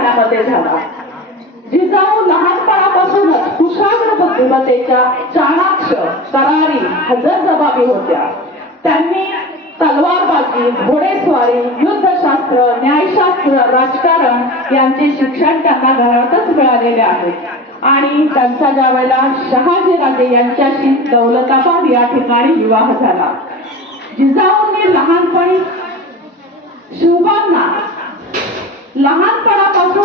घराण्यामध्ये झाला. जिजाऊ लहानपणापासूनच कुशाग्र बुद्धिमत्तेच्या चाणाक्ष करारी हजरजबाबी होत्या. त्यांनी तलवारबाजी घोडेस्वारी युद्धशास्त्र न्यायशास्त्र राजकारण यांचे शिक्षण त्यांना घरातच मिळालेले आहे. आणि त्यांचा ज्या वेळेला शहाजीराजे यांच्याशी दौलताबाद या ठिकाणी विवाह झाला. जिजाऊंनी लहानपणी शिवबांना लहान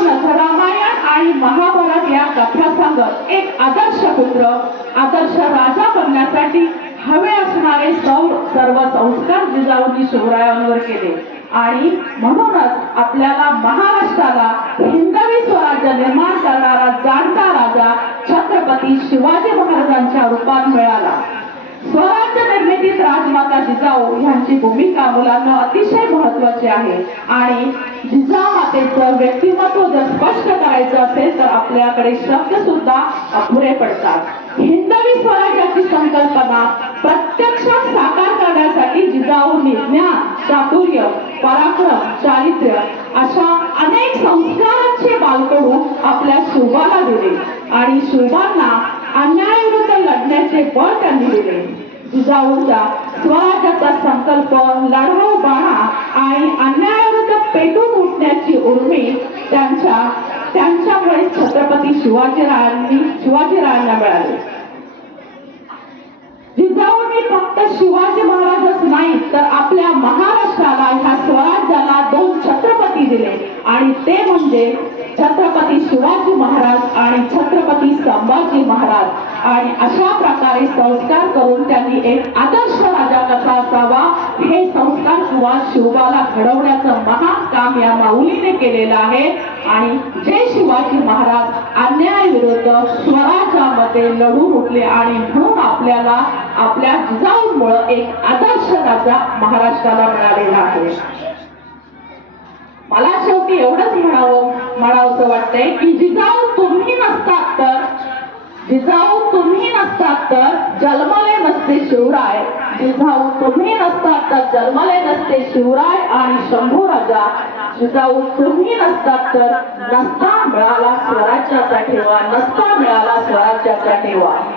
लहानपणापासूनच रामायण आणि महाभारत या कथा सांगत एक आदर्श पुत्र आदर्श राजा बनण्यासाठी हवे असणारे सौर सर्व संस्कार जिजाऊंनी शिवरायांवर केले. आणि म्हणूनच आपल्याला महाराष्ट्राला हिंदवी स्वराज्य निर्माण करणारा जाणता राजा छत्रपती शिवाजी महाराजांच्या रूपात मिळाला. स्वराज्य निर्मितीत राजमाता जिजाऊ यांची भूमिका मुलांना अतिशय महत्वाची आहे. आणि जिजाऊ व्यक्तिमत्व जर स्पष्ट करायचं असेल तर आपल्याकडे शब्द सुद्धा अपुरे पडतात. हिंदवी स्वराज्याची संकल्पना प्रत्यक्षात साकार करण्यासाठी जिजाऊंनी ज्ञान चातुर्य पराक्रम चारित्र्य अशा अनेक संस्कारांचे बालकडू आपल्या शोभाला दिले आणि शोभांना अन्यायाविरुद्ध लढण्याचे बळ त्यांनी दिले. जिजाऊंचा स्वराज्याचा संकल्प लढाऊ बाणा आणि अन्याय त्यांच्या त्यांच्यामुळे छत्रपती शिवाजीरायांनी शिवाजीरायांना मिळाली. जिजाऊंनी फक्त शिवाजी महाराजच नाही तर आपल्या महाराष्ट्राला ह्या स्वराज्याला दोन छत्रपती दिले. आणि ते म्हणजे छत्रपती शिवाजी महाराज आणि छत्रपती संभाजी महाराज. आणि अशा प्रकारे संस्कार करून त्यांनी एक आदर्श राजा कसा असावा हे संस्कार किंवा शिवबाला घडवण्याचं महान काम या माऊलीने केलेलं आहे. आणि जे शिवाजी महाराज अन्यायाविरुद्ध स्वराज्यामध्ये लढून उठले आणि म्हणून आपल्याला आपल्या जिजाऊंमुळं एक आदर्श राजा महाराष्ट्राला मिळालेला आहे. मला शेवटी एवढंच म्हणावं म्हणावंसं वाटतंय की जिजाऊ तुम्ही नसतात तर जिजाऊ तुम्ही नसतात तर जन्मले नसते शिवराय. जिजाऊ तुम्ही नसतात तर जन्मले नसते शिवराय आणि शंभू राजा. जिजाऊ तुम्ही नसतात तर नसता मिळाला स्वराज्याचा ठेवा नसता मिळाला स्वराज्याचा ठेवा.